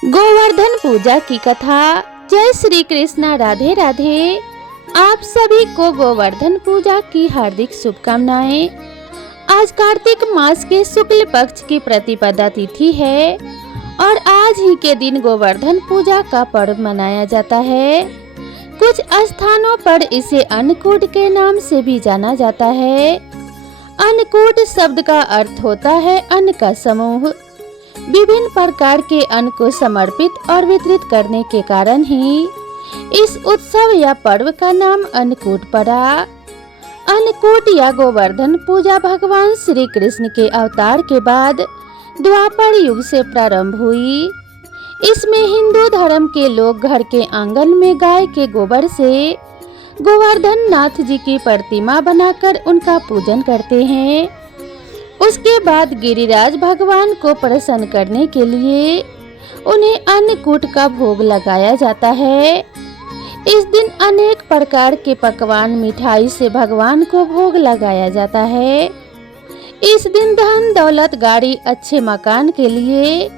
गोवर्धन पूजा की कथा। जय श्री कृष्णा, राधे राधे। आप सभी को गोवर्धन पूजा की हार्दिक शुभकामनाएं। आज कार्तिक मास के शुक्ल पक्ष की प्रतिपदा तिथि है और आज ही के दिन गोवर्धन पूजा का पर्व मनाया जाता है। कुछ स्थानों पर इसे अन्नकूट के नाम से भी जाना जाता है। अन्नकूट शब्द का अर्थ होता है अन्न का समूह। विभिन्न प्रकार के अन्न को समर्पित और वितरित करने के कारण ही इस उत्सव या पर्व का नाम अन्नकूट पड़ा। अन्नकूट या गोवर्धन पूजा भगवान श्री कृष्ण के अवतार के बाद द्वापर युग से प्रारंभ हुई। इसमें हिंदू धर्म के लोग घर के आंगन में गाय के गोबर से गोवर्धन नाथ जी की प्रतिमा बनाकर उनका पूजन करते हैं। उसके बाद गिरिराज भगवान को प्रसन्न करने के लिए उन्हें अन्नकूट का भोग लगाया जाता है। इस दिन अनेक प्रकार के पकवान मिठाई से भगवान को भोग लगाया जाता है। इस दिन धन दौलत गाड़ी अच्छे मकान के लिए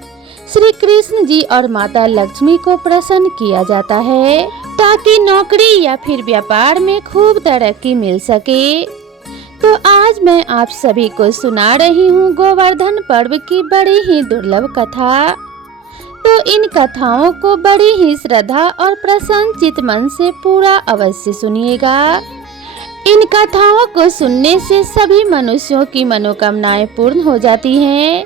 श्री कृष्ण जी और माता लक्ष्मी को प्रसन्न किया जाता है ताकि नौकरी या फिर व्यापार में खूब तरक्की मिल सके। तो आज मैं आप सभी को सुना रही हूँ गोवर्धन पर्व की बड़ी ही दुर्लभ कथा। तो इन कथाओं को बड़ी ही श्रद्धा और प्रसन्नचित मन से पूरा अवश्य सुनिएगा। इन कथाओं को सुनने से सभी मनुष्यों की मनोकामनाएं पूर्ण हो जाती हैं।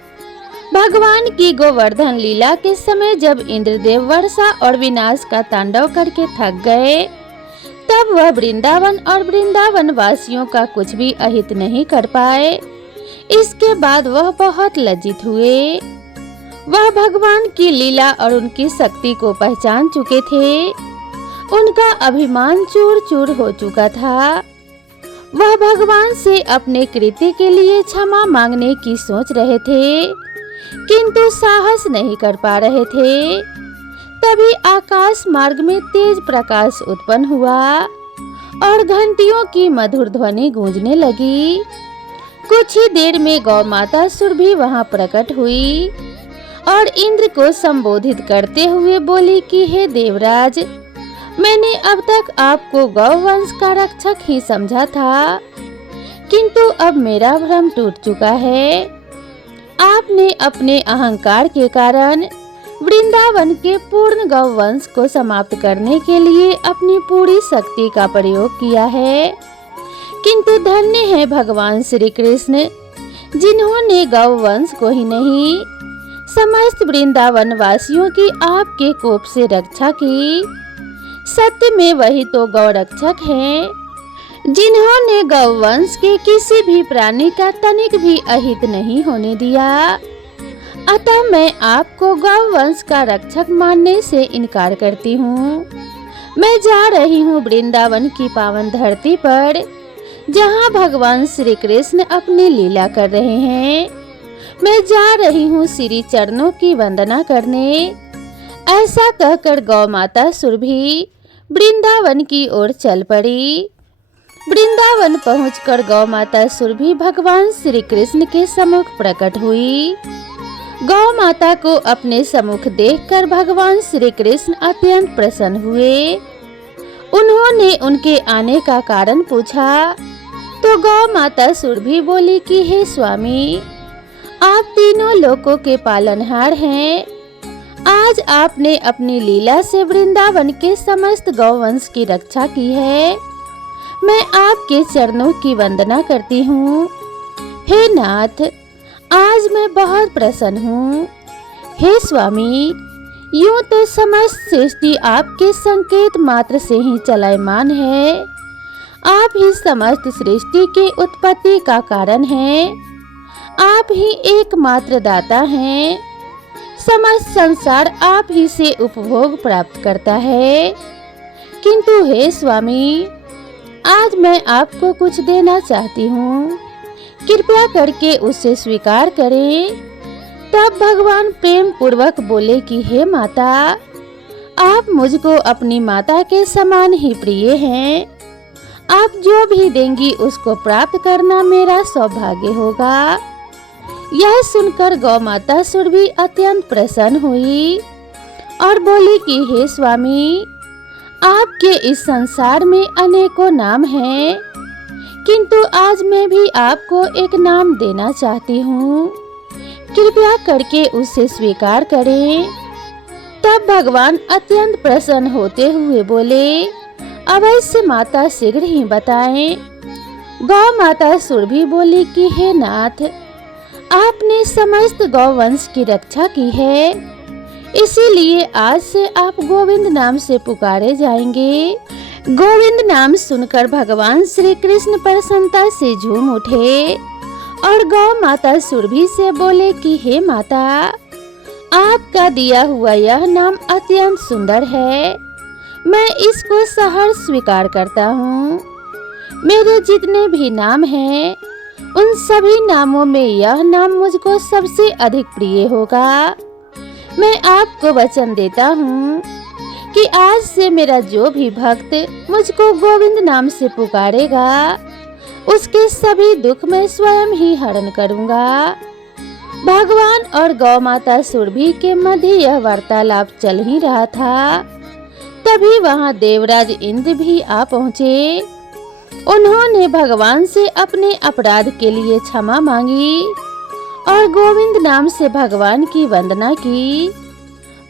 भगवान की गोवर्धन लीला के समय जब इंद्रदेव वर्षा और विनाश का तांडव करके थक गए, तब वह वृंदावन और वृंदावन वासियों का कुछ भी अहित नहीं कर पाए। इसके बाद वह बहुत लज्जित हुए। वह भगवान की लीला और उनकी शक्ति को पहचान चुके थे। उनका अभिमान चूर चूर हो चुका था। वह भगवान से अपने कृत्य के लिए क्षमा मांगने की सोच रहे थे, किंतु साहस नहीं कर पा रहे थे। तभी आकाश मार्ग में तेज प्रकाश उत्पन्न हुआ और घंटियों की मधुर ध्वनि गूंजने लगी। कुछ ही देर में गौ माता सुरभि वहां प्रकट हुई और इंद्र को संबोधित करते हुए बोली कि हे देवराज, मैंने अब तक आपको गौ वंश का रक्षक ही समझा था, किंतु अब मेरा भ्रम टूट चुका है। आपने अपने अहंकार के कारण वृंदावन के पूर्ण गौ वंश को समाप्त करने के लिए अपनी पूरी शक्ति का प्रयोग किया है, किंतु धन्य है भगवान श्री कृष्ण जिन्होंने गौ वंश को ही नहीं समस्त वृंदावन वासियों की आपके कोप से रक्षा की। सत्य में वही तो गौ रक्षक हैं, जिन्होंने गौ वंश के किसी भी प्राणी का तनिक भी अहित नहीं होने दिया। अतः मैं आपको गौ वंश का रक्षक मानने से इनकार करती हूँ। मैं जा रही हूँ वृंदावन की पावन धरती पर, जहाँ भगवान श्री कृष्ण अपनी लीला कर रहे हैं। मैं जा रही हूँ श्री चरणों की वंदना करने। ऐसा कहकर गौ माता सुरभि वृंदावन की ओर चल पड़ी। वृंदावन पहुंचकर गौ माता सुरभि भगवान श्री कृष्ण के सम्मुख प्रकट हुई। गौ माता को अपने सम्मुख देखकर भगवान श्री कृष्ण अत्यंत प्रसन्न हुए। उन्होंने उनके आने का कारण पूछा तो गौ माता सुरभि बोली कि हे स्वामी, आप तीनों लोकों के पालनहार हैं। आज आपने अपनी लीला से वृंदावन के समस्त गौवंश की रक्षा की है। मैं आपके चरणों की वंदना करती हूँ। हे नाथ, आज मैं बहुत प्रसन्न हूँ। हे स्वामी, यूं तो समस्त सृष्टि आपके संकेत मात्र से ही चलायमान है। आप ही समस्त सृष्टि के उत्पत्ति का कारण हैं। आप ही एकमात्र दाता हैं। समस्त संसार आप ही से उपभोग प्राप्त करता है। किंतु हे स्वामी, आज मैं आपको कुछ देना चाहती हूँ। कृपया करके उसे स्वीकार करें। तब भगवान प्रेम पूर्वक बोले कि हे माता, आप मुझको अपनी माता के समान ही प्रिय हैं। आप जो भी देंगी उसको प्राप्त करना मेरा सौभाग्य होगा। यह सुनकर गौ माता सुरभि अत्यंत प्रसन्न हुई और बोली कि हे स्वामी, आपके इस संसार में अनेकों नाम हैं, किंतु आज मैं भी आपको एक नाम देना चाहती हूँ, कृपया करके उसे स्वीकार करें। तब भगवान अत्यंत प्रसन्न होते हुए बोले, अवश्य माता, शीघ्र ही बताएं। गौ माता सुरभि बोली कि हे नाथ, आपने समस्त गौवंश की रक्षा की है, इसीलिए आज से आप गोविंद नाम से पुकारे जाएंगे। गोविंद नाम सुनकर भगवान श्री कृष्ण प्रसन्नता से झूम उठे और गौ माता सुरभि से बोले कि हे माता, आपका दिया हुआ यह नाम अत्यंत सुंदर है, मैं इसको सहर्ष स्वीकार करता हूँ। मेरे जितने भी नाम हैं, उन सभी नामों में यह नाम मुझको सबसे अधिक प्रिय होगा। मैं आपको वचन देता हूँ कि आज से मेरा जो भी भक्त मुझको गोविंद नाम से पुकारेगा, उसके सभी दुख मैं स्वयं ही हरण करूँगा। भगवान और गौ माता सुरभि के मध्य यह वार्तालाप चल ही रहा था। तभी वहां देवराज इंद्र भी आ पहुँचे। उन्होंने भगवान से अपने अपराध के लिए क्षमा मांगी और गोविंद नाम से भगवान की वंदना की।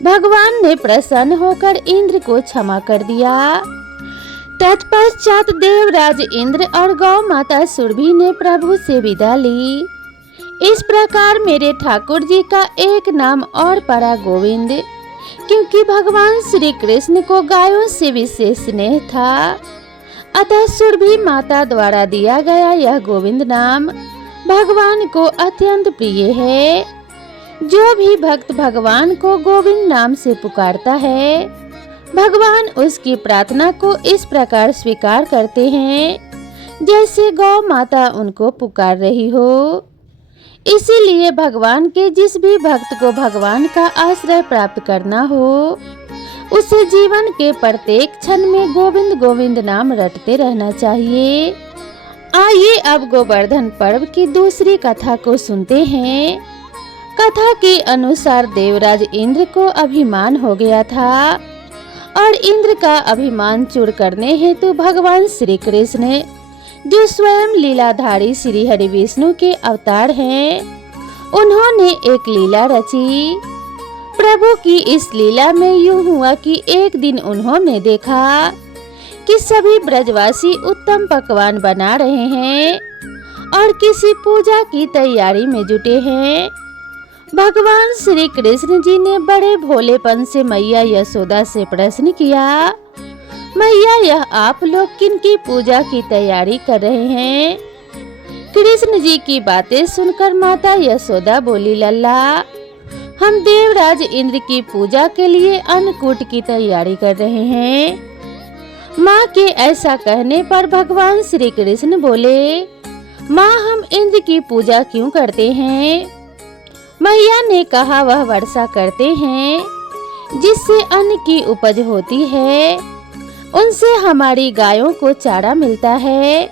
भगवान ने प्रसन्न होकर इंद्र को क्षमा कर दिया। तत्पश्चात देवराज इंद्र और गौ माता सुरभि ने प्रभु से विदा ली। इस प्रकार मेरे ठाकुर जी का एक नाम और पड़ा गोविंद, क्योंकि भगवान श्री कृष्ण को गायों से विशेष स्नेह था। अतः सुरभि माता द्वारा दिया गया यह गोविंद नाम भगवान को अत्यंत प्रिय है। जो भी भक्त भगवान को गोविंद नाम से पुकारता है, भगवान उसकी प्रार्थना को इस प्रकार स्वीकार करते हैं जैसे गौ माता उनको पुकार रही हो। इसीलिए भगवान के जिस भी भक्त को भगवान का आश्रय प्राप्त करना हो, उसे जीवन के प्रत्येक क्षण में गोविंद गोविंद नाम रटते रहना चाहिए। आइए अब गोवर्धन पर्व की दूसरी कथा को सुनते हैं। कथा के अनुसार देवराज इंद्र को अभिमान हो गया था और इंद्र का अभिमान चूर करने हेतु भगवान श्री कृष्ण, जो स्वयं लीलाधारी श्री हरि विष्णु के अवतार हैं, उन्होंने एक लीला रची। प्रभु की इस लीला में यूं हुआ कि एक दिन उन्होंने देखा कि सभी ब्रजवासी उत्तम पकवान बना रहे हैं और किसी पूजा की तैयारी में जुटे हैं। भगवान श्री कृष्ण जी ने बड़े भोलेपन से मैया यशोदा से प्रश्न किया, मैया, यह आप लोग किनकी पूजा की तैयारी कर रहे हैं? कृष्ण जी की बातें सुनकर माता यशोदा बोली, लल्ला, हम देवराज इंद्र की पूजा के लिए अन्नकूट की तैयारी कर रहे हैं। माँ के ऐसा कहने पर भगवान श्री कृष्ण बोले, माँ, हम इंद्र की पूजा क्यों करते हैं? मैया ने कहा, वह वर्षा करते हैं जिससे अन्न की उपज होती है, उनसे हमारी गायों को चारा मिलता है।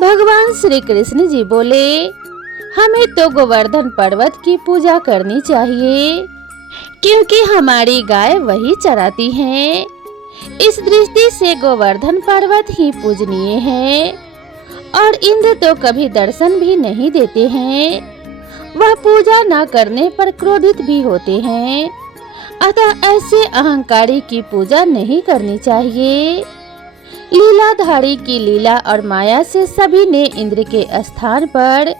भगवान श्री कृष्ण जी बोले, हमें तो गोवर्धन पर्वत की पूजा करनी चाहिए, क्योंकि हमारी गाय वही चराती हैं। इस दृष्टि से गोवर्धन पर्वत ही पूजनीय है और इंद्र तो कभी दर्शन भी नहीं देते हैं। वह पूजा न करने पर क्रोधित भी होते हैं। अतः ऐसे अहंकारी की पूजा नहीं करनी चाहिए। लीलाधारी की लीला और माया से सभी ने इंद्र के स्थान पर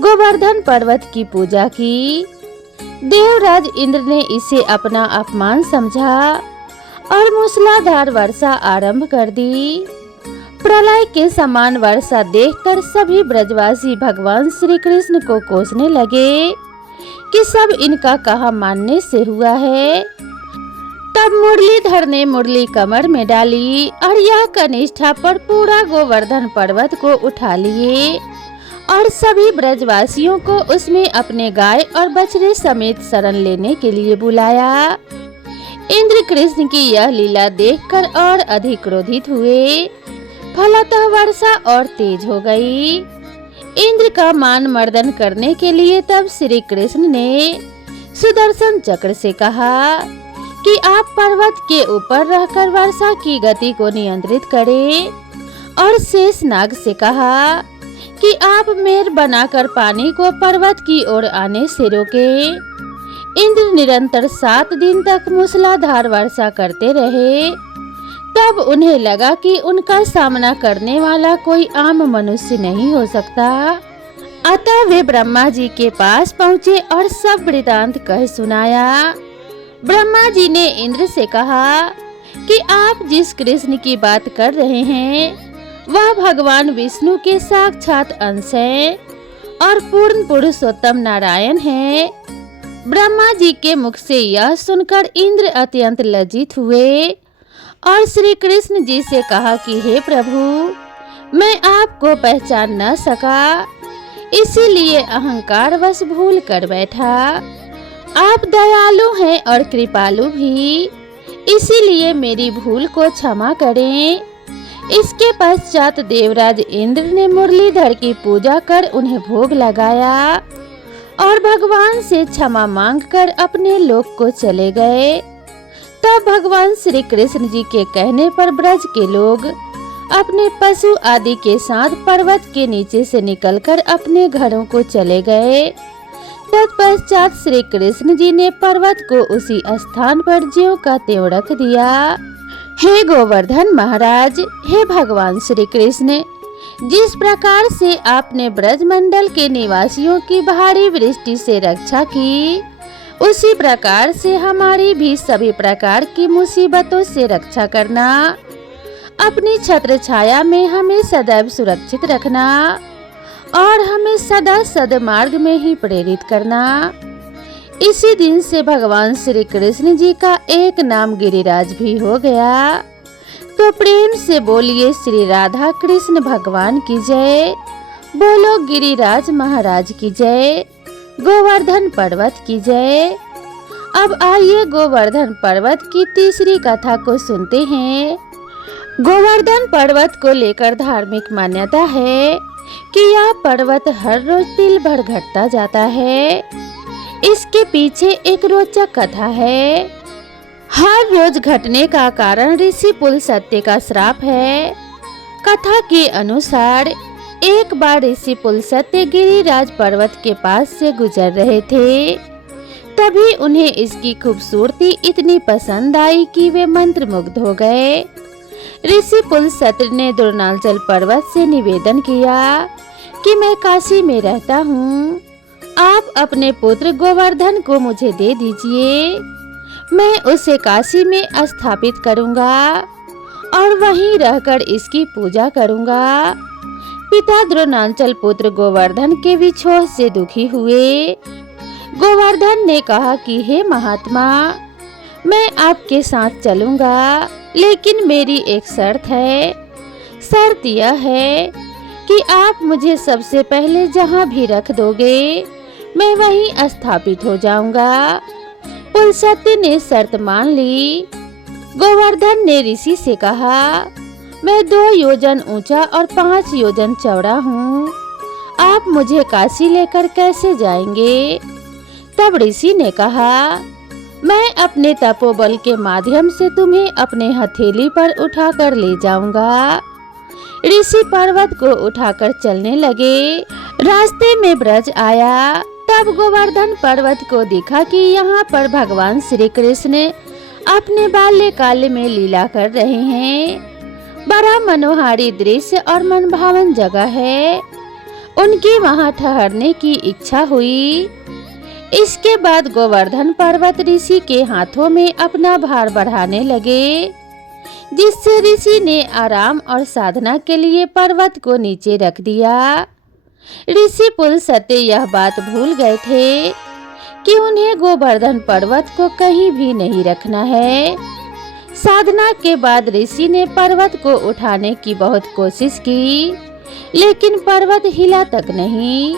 गोवर्धन पर्वत की पूजा की। देवराज इंद्र ने इसे अपना अपमान समझा और मूसलाधार वर्षा आरंभ कर दी। प्रलय के समान वर्षा देखकर सभी ब्रजवासी भगवान श्री कृष्ण को कोसने लगे कि सब इनका कहा मानने से हुआ है। तब मुरलीधर ने मुरली कमर में डाली और यह कनिष्ठा पर पूरा गोवर्धन पर्वत को उठा लिए और सभी ब्रजवासियों को उसमें अपने गाय और बछड़े समेत शरण लेने के लिए बुलाया। इंद्र कृष्ण की यह लीला देखकर और अधिक क्रोधित हुए। फलतः वर्षा और तेज हो गई। इंद्र का मान मर्दन करने के लिए तब श्री कृष्ण ने सुदर्शन चक्र से कहा कि आप पर्वत के ऊपर रहकर वर्षा की गति को नियंत्रित करें। और शेषनाग से कहा कि आप मेर बनाकर पानी को पर्वत की ओर आने से रोके। इंद्र निरंतर 7 दिन तक मूसलाधार वर्षा करते रहे। तब उन्हें लगा कि उनका सामना करने वाला कोई आम मनुष्य नहीं हो सकता। अतः वे ब्रह्मा जी के पास पहुँचे और सब वृतांत कह सुनाया। ब्रह्मा जी ने इंद्र से कहा कि आप जिस कृष्ण की बात कर रहे हैं वह भगवान विष्णु के साक्षात अंश हैं और पूर्ण पुरुषोत्तम नारायण हैं। ब्रह्मा जी के मुख से यह सुनकर इंद्र अत्यंत लज्जित हुए और श्री कृष्ण जी से कहा कि हे प्रभु, मैं आपको पहचान न सका, इसीलिए अहंकार वश भूल कर बैठा। आप दयालु हैं और कृपालु भी, इसीलिए मेरी भूल को क्षमा करें। इसके पश्चात देवराज इंद्र ने मुरलीधर की पूजा कर उन्हें भोग लगाया और भगवान से क्षमा मांगकर अपने लोक को चले गए। तब भगवान श्री कृष्ण जी के कहने पर ब्रज के लोग अपने पशु आदि के साथ पर्वत के नीचे से निकलकर अपने घरों को चले गए। तत्पश्चात श्री कृष्ण जी ने पर्वत को उसी स्थान पर ज्यों का त्यों रख दिया। हे गोवर्धन महाराज, हे भगवान श्री कृष्ण, जिस प्रकार से आपने ब्रजमंडल के निवासियों की भारी वृष्टि से रक्षा की, उसी प्रकार से हमारी भी सभी प्रकार की मुसीबतों से रक्षा करना। अपनी छत्र छाया में हमें सदैव सुरक्षित रखना और हमें सदा सद्मार्ग में ही प्रेरित करना। इसी दिन से भगवान श्री कृष्ण जी का एक नाम गिरिराज भी हो गया। तो प्रेम से बोलिए श्री राधा कृष्ण भगवान की जय, बोलो गिरिराज महाराज की जय, गोवर्धन पर्वत की जय। अब आइए गोवर्धन पर्वत की तीसरी कथा को सुनते हैं। गोवर्धन पर्वत को लेकर धार्मिक मान्यता है कि यह पर्वत हर रोज तिल भर घटता जाता है। इसके पीछे एक रोचक कथा है। हर रोज घटने का कारण ऋषि पुलस्त्य का श्राप है। कथा के अनुसार एक बार ऋषि पुलस्त्य गिरिराज पर्वत के पास से गुजर रहे थे। तभी उन्हें इसकी खूबसूरती इतनी पसंद आई कि वे मंत्रमुग्ध हो गए। ऋषि पुलस्त्य ने द्रोणाचल पर्वत से निवेदन किया कि मैं काशी में रहता हूँ, आप अपने पुत्र गोवर्धन को मुझे दे दीजिए। मैं उसे काशी में स्थापित करूँगा और वहीं रहकर इसकी पूजा करूँगा। पिता द्रोणाचल पुत्र गोवर्धन के विछोह से दुखी हुए। गोवर्धन ने कहा कि हे महात्मा, मैं आपके साथ चलूँगा, लेकिन मेरी एक शर्त है। शर्त यह है कि आप मुझे सबसे पहले जहाँ भी रख दोगे मैं वहीं स्थापित हो जाऊंगा। पुलस्त्य ने शर्त मान ली। गोवर्धन ने ऋषि से कहा, मैं 2 योजन ऊंचा और 5 योजन चौड़ा हूँ, आप मुझे काशी लेकर कैसे जाएंगे? तब ऋषि ने कहा, मैं अपने तपोबल के माध्यम से तुम्हें अपने हथेली पर उठाकर ले जाऊंगा। ऋषि पर्वत को उठाकर चलने लगे। रास्ते में ब्रज आया। तब गोवर्धन पर्वत को दिखा कि यहाँ पर भगवान श्री कृष्ण अपने बाल्यकाल में लीला कर रहे हैं। बड़ा मनोहारी दृश्य और मनभावन जगह है। उनकी वहाँ ठहरने की इच्छा हुई। इसके बाद गोवर्धन पर्वत ऋषि के हाथों में अपना भार बढ़ाने लगे, जिससे ऋषि ने आराम और साधना के लिए पर्वत को नीचे रख दिया। ऋषि पुलस्त्य यह बात भूल गए थे कि उन्हें गोवर्धन पर्वत को कहीं भी नहीं रखना है। साधना के बाद ऋषि ने पर्वत को उठाने की बहुत कोशिश की, लेकिन पर्वत हिला तक नहीं।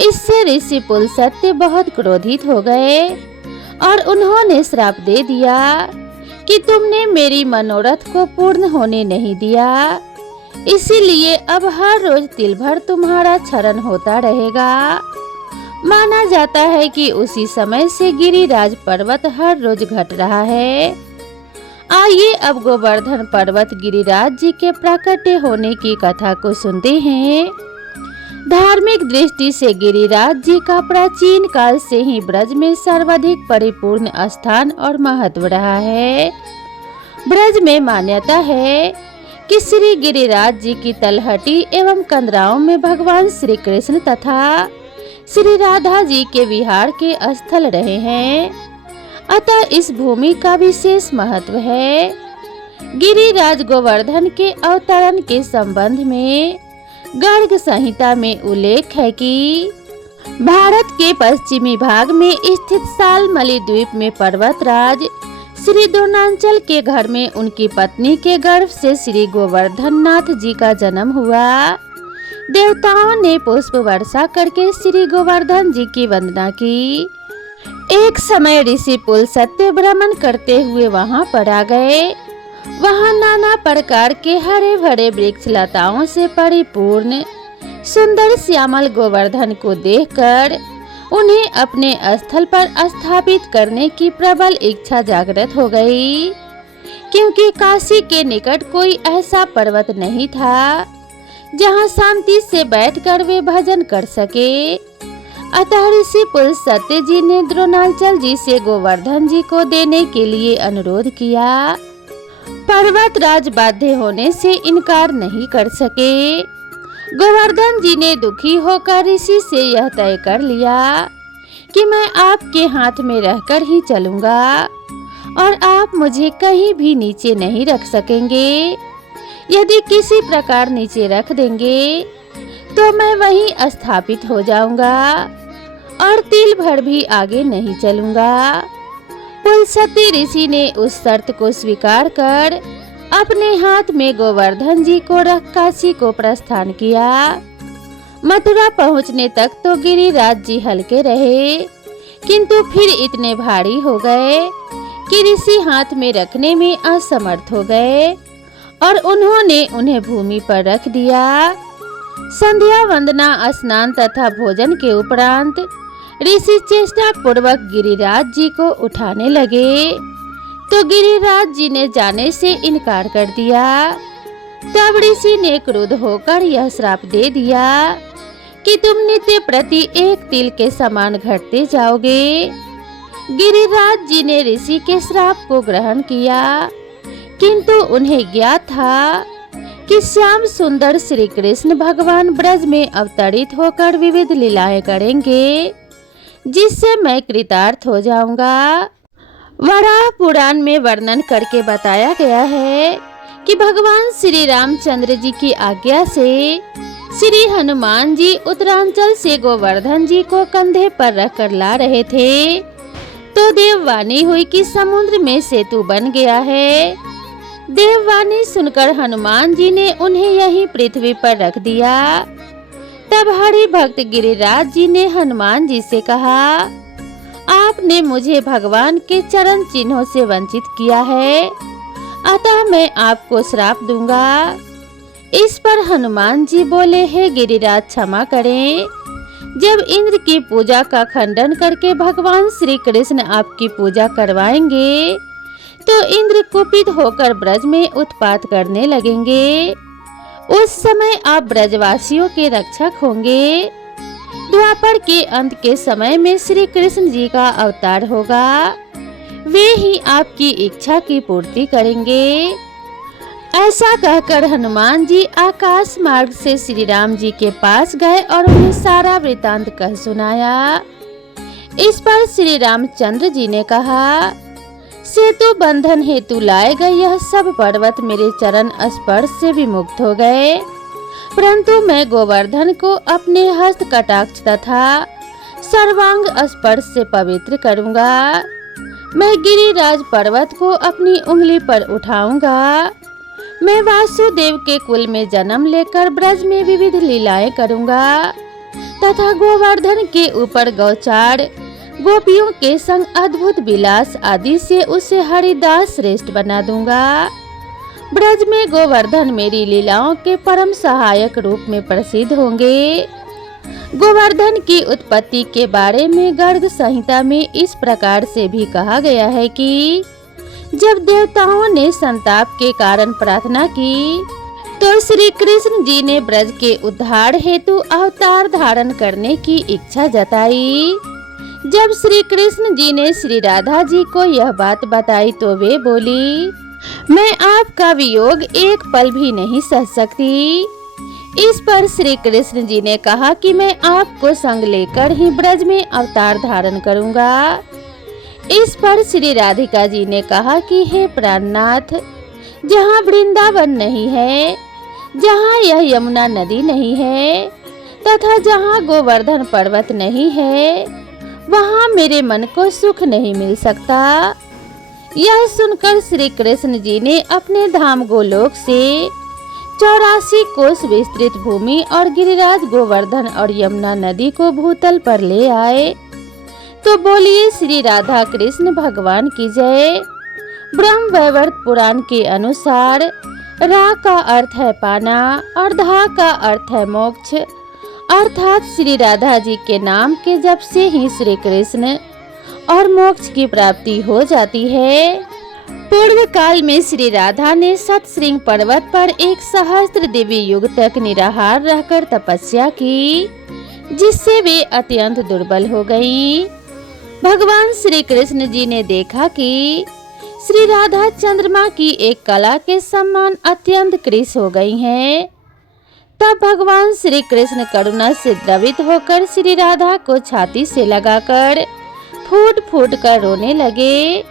इससे ऋषि पुलस्त्य बहुत क्रोधित हो गए और उन्होंने श्राप दे दिया कि तुमने मेरी मनोरथ को पूर्ण होने नहीं दिया, इसीलिए अब हर रोज तिल भर तुम्हारा क्षरण होता रहेगा माना जाता है कि उसी समय से गिरिराज पर्वत हर रोज घट रहा है। आइए अब गोवर्धन पर्वत गिरिराज जी के प्राकट्य होने की कथा को सुनते हैं। धार्मिक दृष्टि से गिरिराज जी का प्राचीन काल से ही ब्रज में सर्वाधिक परिपूर्ण स्थान और महत्व रहा है। ब्रज में मान्यता है कि श्री गिरिराज जी की तलहटी एवं कंदराओं में भगवान श्री कृष्ण तथा श्री राधा जी के विहार के स्थल रहे हैं, अतः इस भूमि का विशेष महत्व है। गिरिराज गोवर्धन के अवतरण के संबंध में गर्ग संहिता में उल्लेख है कि भारत के पश्चिमी भाग में स्थित शाल्मली द्वीप में पर्वतराज श्री द्रोणांचल के घर में उनकी पत्नी के गर्भ से श्री गोवर्धन नाथ जी का जन्म हुआ। देवताओं ने पुष्प वर्षा करके श्री गोवर्धन जी की वंदना की। एक समय ऋषि पुल सत्य भ्रमण करते हुए वहां पर आ गए। वहां नाना प्रकार के हरे भरे वृक्ष लताओं से परिपूर्ण सुंदर श्यामल गोवर्धन को देखकर उन्हें अपने स्थल पर स्थापित करने की प्रबल इच्छा जागृत हो गई, क्योंकि काशी के निकट कोई ऐसा पर्वत नहीं था जहां शांति से बैठकर वे भजन कर सके। अतः ऋषि पुल सत्य जी ने द्रोणांचल जी से गोवर्धन जी को देने के लिए अनुरोध किया। पर्वतराज बाध्य होने से इनकार नहीं कर सके। गोवर्धन जी ने दुखी होकर ऋषि से यह तय कर लिया कि मैं आपके हाथ में रहकर ही चलूंगा और आप मुझे कहीं भी नीचे नहीं रख सकेंगे। यदि किसी प्रकार नीचे रख देंगे तो मैं वहीं स्थापित हो जाऊंगा और तिल भर भी आगे नहीं चलूंगा। पुलस्त्य ऋषि ने उस शर्त को स्वीकार कर अपने हाथ में गोवर्धन जी को रख काशी को प्रस्थान किया। मथुरा पहुंचने तक तो गिरिराज जी हल्के रहे, किंतु फिर इतने भारी हो गए कि ऋषि हाथ में रखने में असमर्थ हो गए और उन्होंने उन्हें भूमि पर रख दिया। संध्या वंदना स्नान तथा भोजन के उपरांत ऋषि चेष्टा पूर्वक गिरिराज जी को उठाने लगे, तो गिरिराज जी ने जाने से इनकार कर दिया। तब ऋषि ने क्रुद्ध होकर यह श्राप दे दिया कि तुम नित्य प्रति एक तिल के समान घटते जाओगे। गिरिराज जी ने ऋषि के श्राप को ग्रहण किया, किंतु उन्हें ज्ञात था कि श्याम सुंदर श्री कृष्ण भगवान ब्रज में अवतरित होकर विविध लीलाएं करेंगे, जिससे मैं कृतार्थ हो जाऊंगा। वराह पुराण में वर्णन करके बताया गया है कि भगवान श्री रामचंद्र जी की आज्ञा से श्री हनुमान जी उत्तरांचल से गोवर्धन जी को कंधे पर रखकर ला रहे थे, तो देववाणी हुई कि समुद्र में सेतु बन गया है। देववाणी सुनकर हनुमान जी ने उन्हें यहीं पृथ्वी पर रख दिया। तब हरि भक्त गिरिराज जी ने हनुमान जी से कहा, आपने मुझे भगवान के चरण चिन्हों से वंचित किया है, अतः मैं आपको श्राप दूंगा। इस पर हनुमान जी बोले, हे गिरिराज क्षमा करें। जब इंद्र की पूजा का खंडन करके भगवान श्री कृष्ण आपकी पूजा करवाएंगे, तो इंद्र कुपित होकर ब्रज में उत्पात करने लगेंगे। उस समय आप ब्रजवासियों के रक्षक होंगे। द्वापर के अंत के समय में श्री कृष्ण जी का अवतार होगा, वे ही आपकी इच्छा की पूर्ति करेंगे। ऐसा कहकर हनुमान जी आकाश मार्ग से श्री राम जी के पास गए और उन्हें सारा वृतांत कह सुनाया। इस पर श्री रामचंद्र जी ने कहा, सेतु बंधन हेतु लाए गए यह सब पर्वत मेरे चरण स्पर्श से विमुक्त हो गए, परंतु मैं गोवर्धन को अपने हस्त कटाक्ष तथा सर्वांग स्पर्श से पवित्र करूंगा। मैं गिरिराज पर्वत को अपनी उंगली पर उठाऊंगा। मैं वासुदेव के कुल में जन्म लेकर ब्रज में विविध लीलाएं करूंगा तथा गोवर्धन के ऊपर गौचार गोपियों के संग अद्भुत विलास आदि से उसे हरिदास श्रेष्ठ बना दूंगा। ब्रज में गोवर्धन मेरी लीलाओं के परम सहायक रूप में प्रसिद्ध होंगे। गोवर्धन की उत्पत्ति के बारे में गर्ग संहिता में इस प्रकार से भी कहा गया है कि जब देवताओं ने संताप के कारण प्रार्थना की तो श्री कृष्ण जी ने ब्रज के उद्धार हेतु अवतार धारण करने की इच्छा जताई। जब श्री कृष्ण जी ने श्री राधा जी को यह बात बताई तो वे बोली, मैं आपका वियोग एक पल भी नहीं सह सकती। इस पर श्री कृष्ण जी ने कहा कि मैं आपको संग लेकर ही ब्रज में अवतार धारण करूंगा। इस पर श्री राधिका जी ने कहा कि हे प्राणनाथ, जहाँ वृंदावन नहीं है, जहाँ यह यमुना नदी नहीं है तथा जहाँ गोवर्धन पर्वत नहीं है, वहाँ मेरे मन को सुख नहीं मिल सकता। यह सुनकर श्री कृष्ण जी ने अपने धाम गोलोक से 84 कोस विस्तृत भूमि और गिरिराज गोवर्धन और यमुना नदी को भूतल पर ले आए। तो बोलिए श्री राधा कृष्ण भगवान की जय। ब्रह्म वैवर्त पुराण के अनुसार रा का अर्थ है पाना और धा का अर्थ है मोक्ष, अर्थात श्री राधा जी के नाम के जप से ही श्री कृष्ण और मोक्ष की प्राप्ति हो जाती है। पूर्व काल में श्री राधा ने सतश्रृंग पर्वत पर एक सहस्त्र दिव्य युग तक निराहार रहकर तपस्या की, जिससे वे अत्यंत दुर्बल हो गईं। भगवान श्री कृष्ण जी ने देखा कि श्री राधा चंद्रमा की एक कला के समान अत्यंत कृश हो गई हैं। तब भगवान श्री कृष्ण करुणा से द्रवित होकर श्री राधा को छाती से लगाकर फूट फूट कर रोने लगे।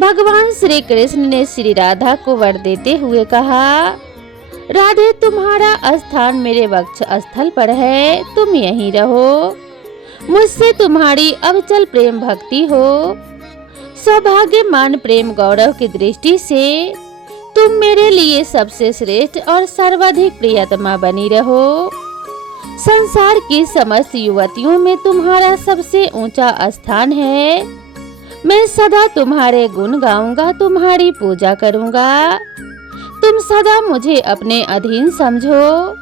भगवान श्री कृष्ण ने श्री राधा को वर देते हुए कहा, राधे, तुम्हारा स्थान मेरे वक्ष स्थल पर है, तुम यहीं रहो। मुझसे तुम्हारी अविचल प्रेम भक्ति हो। सौभाग्यमान प्रेम गौरव की दृष्टि से तुम मेरे लिए सबसे श्रेष्ठ और सर्वाधिक प्रियतमा बनी रहो। संसार की समस्त युवतियों में तुम्हारा सबसे ऊंचा स्थान है। मैं सदा तुम्हारे गुण गाऊंगा, तुम्हारी पूजा करूंगा। तुम सदा मुझे अपने अधीन समझो।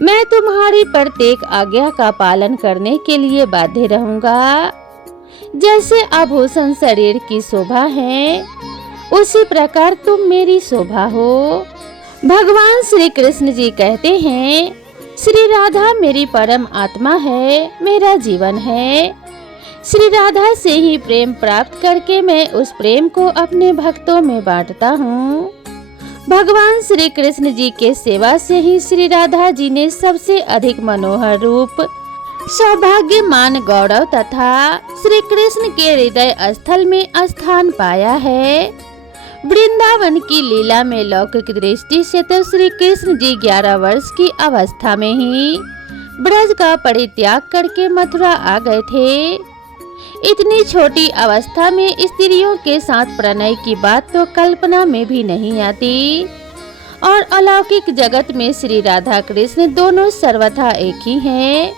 मैं तुम्हारी प्रत्येक आज्ञा का पालन करने के लिए बाध्य रहूंगा। जैसे आभूषण शरीर की शोभा है, उसी प्रकार तुम मेरी शोभा हो। भगवान श्री कृष्ण जी कहते हैं, श्री राधा मेरी परम आत्मा है, मेरा जीवन है। श्री राधा से ही प्रेम प्राप्त करके मैं उस प्रेम को अपने भक्तों में बांटता हूँ। भगवान श्री कृष्ण जी के सेवा से ही श्री राधा जी ने सबसे अधिक मनोहर रूप, सौभाग्यमान गौरव तथा श्री कृष्ण के हृदय स्थल में स्थान पाया है। वृंदावन की लीला में लौकिक दृष्टि से तो श्री कृष्ण जी 11 वर्ष की अवस्था में ही ब्रज का परित्याग करके मथुरा आ गए थे। इतनी छोटी अवस्था में स्त्रियों के साथ प्रणय की बात तो कल्पना में भी नहीं आती। और अलौकिक जगत में श्री राधा कृष्ण दोनों सर्वथा एक ही हैं।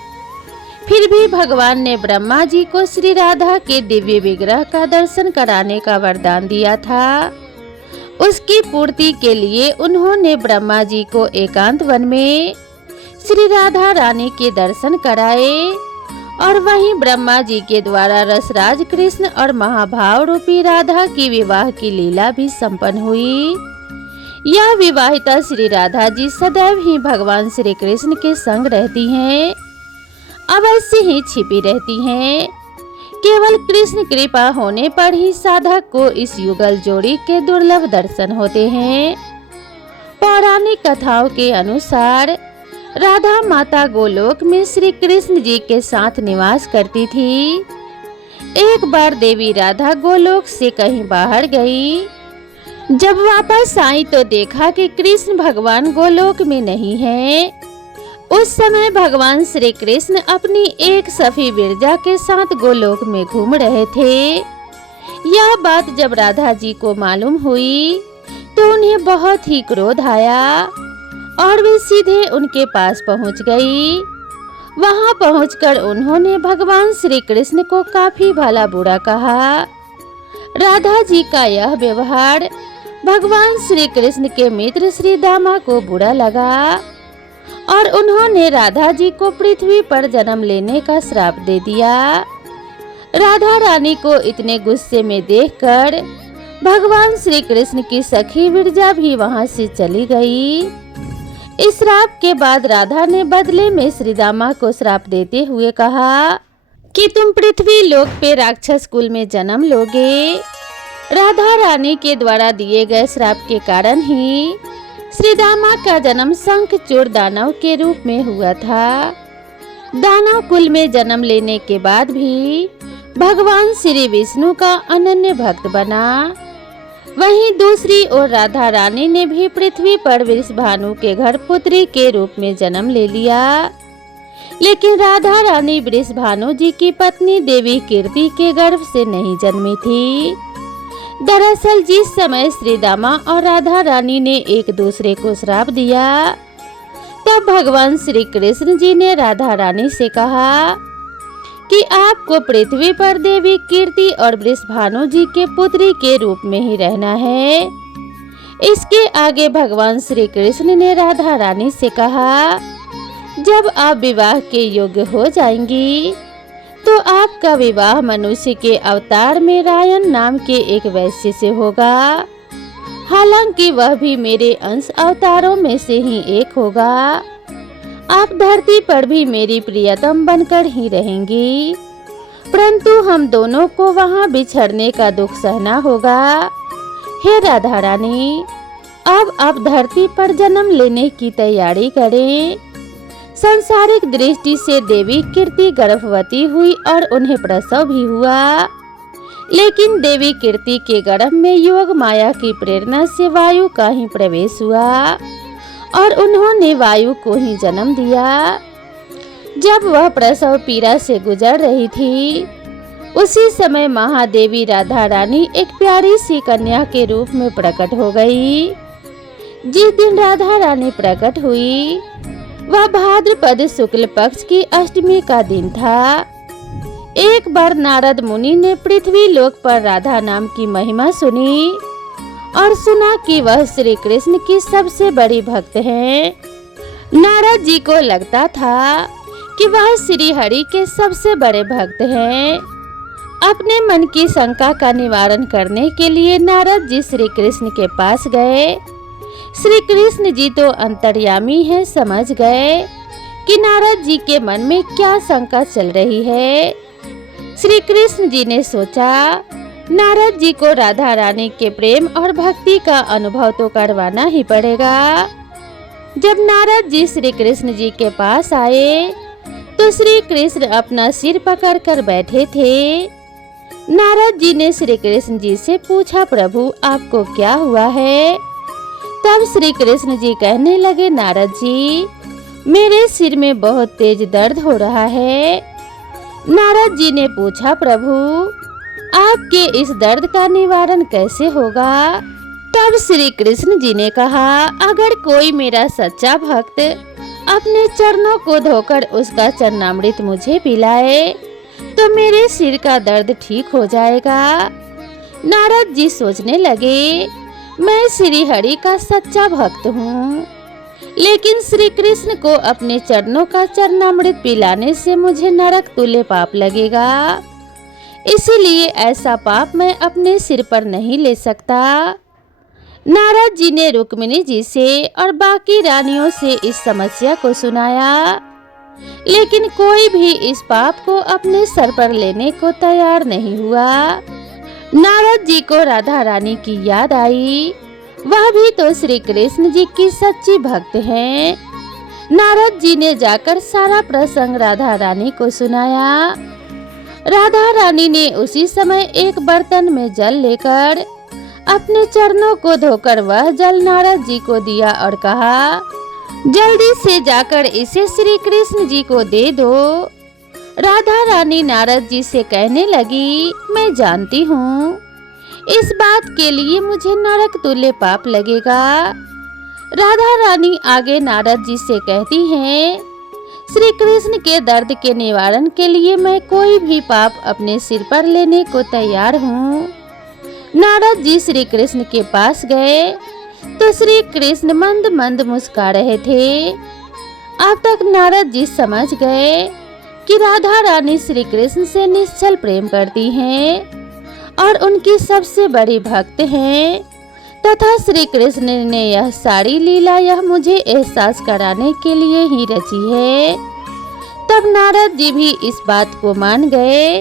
फिर भी भगवान ने ब्रह्मा जी को श्री राधा के दिव्य विग्रह का दर्शन कराने का वरदान दिया था। उसकी पूर्ति के लिए उन्होंने ब्रह्मा जी को एकांत वन में श्री राधा रानी के दर्शन कराए और वहीं ब्रह्मा जी के द्वारा रसराज कृष्ण और महाभाव रूपी राधा की विवाह की लीला भी संपन्न हुई। यह विवाहिता श्री राधा जी सदैव ही भगवान श्री कृष्ण के संग रहती हैं, अवश्य ही छिपी रहती हैं। केवल कृष्ण कृपा होने पर ही साधक को इस युगल जोड़ी के दुर्लभ दर्शन होते हैं। पौराणिक कथाओं के अनुसार राधा माता गोलोक में श्री कृष्ण जी के साथ निवास करती थी। एक बार देवी राधा गोलोक से कहीं बाहर गई। जब वापस आई तो देखा कि कृष्ण भगवान गोलोक में नहीं है। उस समय भगवान श्री कृष्ण अपनी एक सखी विरजा के साथ गोलोक में घूम रहे थे। यह बात जब राधा जी को मालूम हुई तो उन्हें बहुत ही क्रोध आया और वे सीधे उनके पास पहुंच गई। वहां पहुंचकर उन्होंने भगवान श्री कृष्ण को काफी भला बुरा कहा। राधा जी का यह व्यवहार भगवान श्री कृष्ण के मित्र श्री दामा को बुरा लगा और उन्होंने राधा जी को पृथ्वी पर जन्म लेने का श्राप दे दिया। राधा रानी को इतने गुस्से में देखकर भगवान श्री कृष्ण की सखी विरजा भी वहां से चली गई। इस श्राप के बाद राधा ने बदले में श्रीदामा को श्राप देते हुए कहा कि तुम पृथ्वी लोक पे राक्षस कुल में जन्म लोगे। राधा रानी के द्वारा दिए गए श्राप के कारण ही श्रीदामा का जन्म शंखचूड़ दानव के रूप में हुआ था। दानव कुल में जन्म लेने के बाद भी भगवान श्री विष्णु का अनन्य भक्त बना। वहीं दूसरी ओर राधा रानी ने भी पृथ्वी पर वृषभानु के घर पुत्री के रूप में जन्म ले लिया। लेकिन राधा रानी वृषभानु जी की पत्नी देवी कीर्ति के गर्भ से नहीं जन्मी थी। दरअसल जिस समय श्रीदामा और राधा रानी ने एक दूसरे को श्राप दिया, तब भगवान श्री कृष्ण जी ने राधा रानी से कहा कि आपको पृथ्वी पर देवी कीर्ति और वृषभानु जी के पुत्री के रूप में ही रहना है। इसके आगे भगवान श्री कृष्ण ने राधा रानी से कहा, जब आप विवाह के योग्य हो जाएंगी तो आपका विवाह मनुष्य के अवतार में रायन नाम के एक वैश्य से होगा। हालांकि वह भी मेरे अंश अवतारों में से ही एक होगा। आप धरती पर भी मेरी प्रियतम बनकर ही रहेंगी, परंतु हम दोनों को वहां बिछड़ने का दुख सहना होगा। हे राधा रानी, अब आप धरती पर जन्म लेने की तैयारी करें। सांसारिक दृष्टि से देवी कीर्ति गर्भवती हुई और उन्हें प्रसव भी हुआ। लेकिन देवी कीर्ति के गर्भ में योग माया की प्रेरणा से वायु का ही प्रवेश हुआ और उन्होंने वायु को ही जन्म दिया। जब वह प्रसव पीड़ा से गुजर रही थी, उसी समय महादेवी राधा रानी एक प्यारी सी कन्या के रूप में प्रकट हो गई। जिस दिन राधा रानी प्रकट हुई वह भाद्रपद शुक्ल पक्ष की अष्टमी का दिन था। एक बार नारद मुनि ने पृथ्वी लोक पर राधा नाम की महिमा सुनी और सुना कि वह श्री कृष्ण की सबसे बड़ी भक्त हैं। नारद जी को लगता था कि वह श्री हरि के सबसे बड़े भक्त हैं। अपने मन की शंका का निवारण करने के लिए नारद जी श्री कृष्ण के पास गए। श्री कृष्ण जी तो अंतर्यामी हैं, समझ गए कि नारद जी के मन में क्या शंका चल रही है। श्री कृष्ण जी ने सोचा, नारद जी को राधा रानी के प्रेम और भक्ति का अनुभव तो करवाना ही पड़ेगा। जब नारद जी श्री कृष्ण जी के पास आए तो श्री कृष्ण अपना सिर पकड़कर बैठे थे। नारद जी ने श्री कृष्ण जी से पूछा, प्रभु आपको क्या हुआ है? तब श्री कृष्ण जी कहने लगे, नारद जी मेरे सिर में बहुत तेज दर्द हो रहा है। नारद जी ने पूछा, प्रभु आपके इस दर्द का निवारण कैसे होगा? तब श्री कृष्ण जी ने कहा, अगर कोई मेरा सच्चा भक्त अपने चरणों को धोकर उसका चरणामृत मुझे पिलाए तो मेरे सिर का दर्द ठीक हो जाएगा। नारद जी सोचने लगे, मैं श्री हरि का सच्चा भक्त हूँ, लेकिन श्री कृष्ण को अपने चरणों का चरणामृत पिलाने से मुझे नरक तुल्य पाप लगेगा। इसीलिए ऐसा पाप मैं अपने सिर पर नहीं ले सकता। नारद जी ने रुक्मिणी जी से और बाकी रानियों से इस समस्या को सुनाया, लेकिन कोई भी इस पाप को अपने सर पर लेने को तैयार नहीं हुआ। नारद जी को राधा रानी की याद आई, वह भी तो श्री कृष्ण जी की सच्ची भक्त हैं। नारद जी ने जाकर सारा प्रसंग राधा रानी को सुनाया। राधा रानी ने उसी समय एक बर्तन में जल लेकर अपने चरणों को धोकर वह जल नारद जी को दिया और कहा, जल्दी से जाकर इसे श्री कृष्ण जी को दे दो। राधा रानी नारद जी से कहने लगी, मैं जानती हूँ इस बात के लिए मुझे नरक तुल्य पाप लगेगा। राधा रानी आगे नारद जी से कहती हैं, श्री कृष्ण के दर्द के निवारण के लिए मैं कोई भी पाप अपने सिर पर लेने को तैयार हूँ। नारद जी श्री कृष्ण के पास गए तो श्री कृष्ण मंद मंद मुस्कुरा रहे थे। अब तक नारद जी समझ गए कि राधा रानी श्री कृष्ण से निश्चल प्रेम करती हैं और उनकी सबसे बड़ी भक्त हैं तथा श्री कृष्ण ने यह सारी लीला यह मुझे एहसास कराने के लिए ही रची है। तब नारद जी भी इस बात को मान गए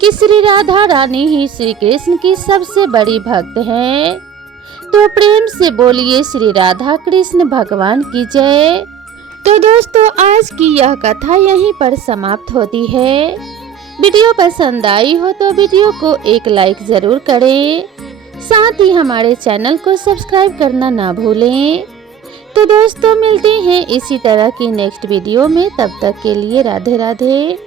कि श्री राधा रानी ही श्री कृष्ण की सबसे बड़ी भक्त हैं। तो प्रेम से बोलिए श्री राधा कृष्ण भगवान की जय। तो दोस्तों, आज की यह कथा यहीं पर समाप्त होती है। वीडियो पसंद आई हो तो वीडियो को एक लाइक जरूर करें, साथ ही हमारे चैनल को सब्सक्राइब करना ना भूलें। तो दोस्तों, मिलते हैं इसी तरह की नेक्स्ट वीडियो में। तब तक के लिए राधे राधे।